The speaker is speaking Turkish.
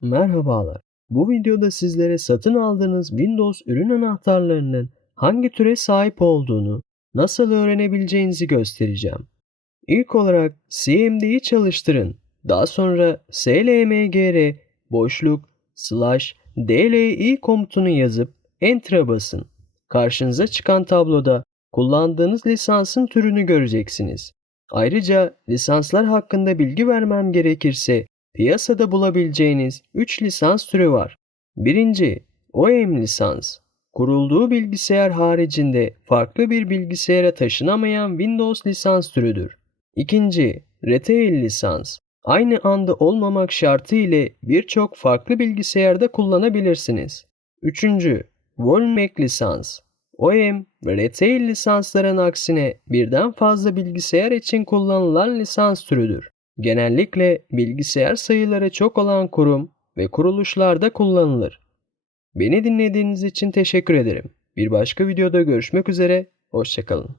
Merhabalar. Bu videoda sizlere satın aldığınız Windows ürün anahtarlarının hangi türe sahip olduğunu nasıl öğrenebileceğinizi göstereceğim. İlk olarak CMD'yi çalıştırın. Daha sonra slmgr boşluk slash dli komutunu yazıp Enter'a basın. Karşınıza çıkan tabloda kullandığınız lisansın türünü göreceksiniz. Ayrıca lisanslar hakkında bilgi vermem gerekirse piyasada bulabileceğiniz 3 lisans türü var. Birinci, OEM lisans. Kurulduğu bilgisayar haricinde farklı bir bilgisayara taşınamayan Windows lisans türüdür. İkinci, Retail lisans. Aynı anda olmamak şartı ile birçok farklı bilgisayarda kullanabilirsiniz. Üçüncü, Volume lisans. OEM ve Retail lisansların aksine birden fazla bilgisayar için kullanılan lisans türüdür. Genellikle bilgisayar sayıları çok olan kurum ve kuruluşlarda kullanılır. Beni dinlediğiniz için teşekkür ederim. Bir başka videoda görüşmek üzere, hoşçakalın.